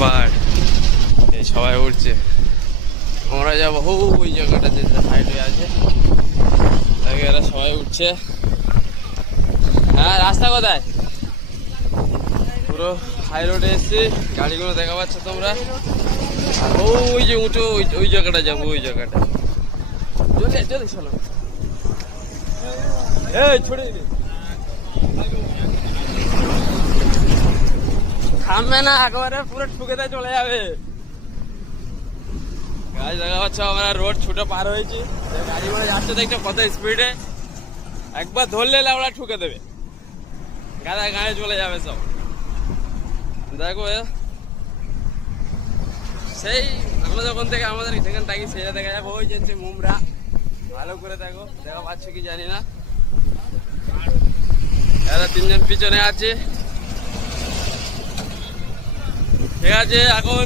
পাহাড়, এই সবাই উঠছে। আমরা যাবো ওই জায়গাটা যে হাইওয়ে আছে, এরা সবাই উঠছে। হ্যাঁ, রাস্তা কোথায়? পুরো হাই রোডে এসছি, গাড়িগুলো দেখা পাচ্ছ তোমরা। আর ওই যে উঁচু ওই জায়গাটা যাবো, ওই জায়গাটা। জলদি জলদি চলো, এই ছড়ে থামবে না, একেবারে পুরো ঠুকেতে চলে যাবে। গাছ দেখা পাচ্ছ, আমরা রোড ছুটে পার হয়েছি, গাড়ি ঘোড়া যাচ্ছে দেখছো কত স্পিডে। একবার ধরলে আমরা ঠুকে দেবে, গাড়া গাড়ি চলে যাবে সব। দেখো সেই আমরা যখন থেকে আমাদের যেখানে থাকি সেটা দেখা যাবে ওই যে মুমরা। ভালো করে দেখো, দেখা পাচ্ছ কি জানি না। এরা তিনজন পিছনে আছে, ঠিক আছে। এখন